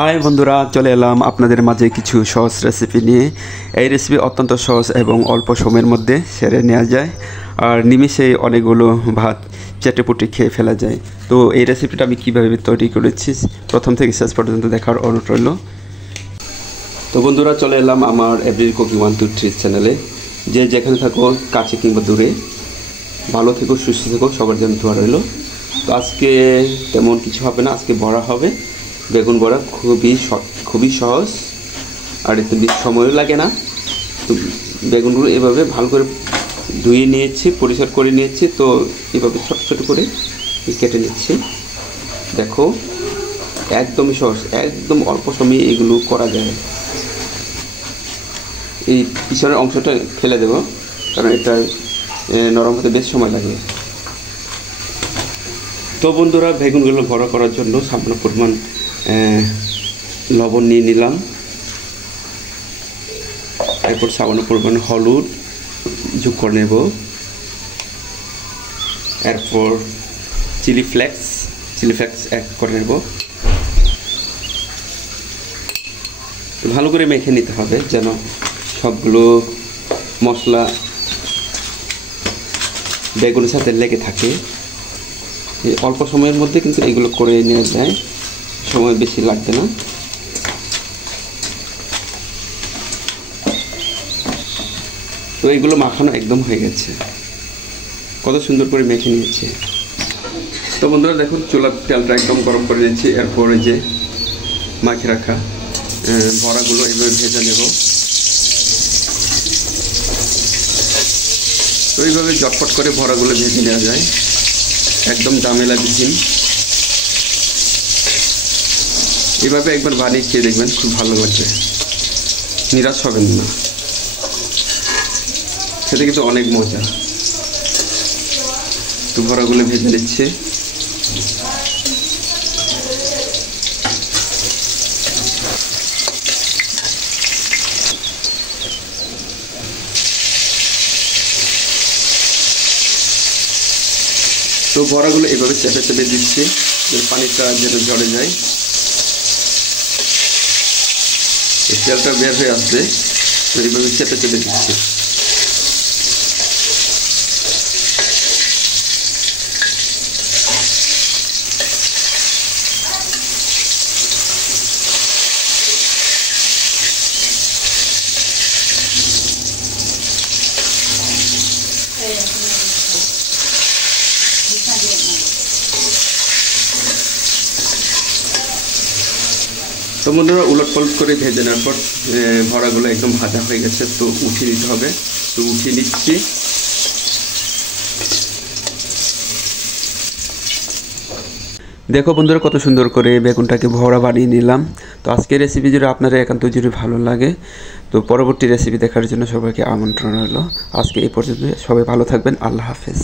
High বন্ধুরা, চলে এলাম আপনাদের মাঝে কিছু সহজ রেসিপি নিয়ে। এই রেসিপি অত্যন্ত সহজ এবং অল্প সময়ের মধ্যে সেরে নেওয়া যায়, আর নিমিষেই অনেকগুলো ভাত চেটেপুটে খেয়ে ফেলা যায়। তো এই রেসিপিটা আমি কীভাবে তৈরি করেছি প্রথম থেকে শেষ পর্যন্ত দেখার অনুরোধ রইল। তো বন্ধুরা, চলে এলাম আমার এভরি কুকিং 1 2 3 চ্যানেলে। যে যেখানে থাকো, কাছে কিংবা দূরে, ভালো থেকো, সুস্থ থেকো, সবার জন্য দোয়া রইল। তো আজকে তেমন কিছু হবে না, আজকে বড়া হবে, বেগুন বড়া। খুবই সহজ, আর এতে বেশি সময়ও লাগে না। তো বেগুনগুলো এভাবে ভালো করে ধুয়ে নিয়েছি, পরিষ্কার করে নিয়েছি। তো এভাবে ছোট ছোট করে কেটে নিচ্ছি। দেখো, একদমই সহজ, একদম অল্প সময়ে এগুলো করা যায়। এই পিছনের অংশটা ফেলে দেব, কারণ এটা নরম হতে বেশ সময় লাগে। তো বন্ধুরা, বেগুনগুলো বড়া করার জন্য সামান্য পরিমাণ লবণ নিয়ে নিলাম। এরপর সামান্য পরিমাণ হলুদ যোগ করে নেব। এরপর চিলি ফ্লেক্স অ্যাড করে নেব। ভালো করে মেখে নিতে হবে যেন সবগুলো মশলা বেগুনের সাথে লেগে থাকে। অল্প সময়ের মধ্যে কিন্তু এগুলো করে নেওয়া যায়, সময় বেশি লাগবে না। তো এগুলো মাখানো একদম হয়ে গেছে, কত সুন্দর করে মেখে নিয়েছে। তো বন্ধুরা দেখুন, চুলার তেলটা একদম গরম করে নিয়েছি। এরপরে যে মাখে রাখা বড়াগুলো এইভাবে ভেজে নেব। তো এইভাবে ঝটপট করে বড়াগুলো ভেজে নেওয়া যায়, একদম ঝামেলাবিহীন। এভাবে একবার বানিয়ে খেয়ে দেখবেন, খুব ভালো লাগবে, নিরাশ হবেন না। খেতে কিন্তু অনেক মজা। তো বড়াগুলো ভেজে নিচ্ছে। তো বড়াগুলো এভাবে চেপে চেপে দিচ্ছি, পানিটা যেন ঝরে যায়। এই তেলটা বের হয়ে আসবে, তো এইভাবে চেপে চেপে দিচ্ছি। তো বন্ধুরা, উলটপালট করে ভেজে নেওয়ার পর বড়াগুলো একদম ভাজা হয়ে গেছে। তো উঠিয়ে দিতে হবে, তো উঠিয়ে নিচ্ছি। দেখো বন্ধুরা, কত সুন্দর করে বেগুনটাকে বড়া বানিয়ে নিলাম। তো আজকের রেসিপি যদি আপনারা একান্ত যদি ভালো লাগে, তো পরবর্তী রেসিপি দেখার জন্য সবাইকে আমন্ত্রণ রইল। আজকে এই পর্যন্ত, সবাই ভালো থাকবেন। আল্লাহ হাফেজ।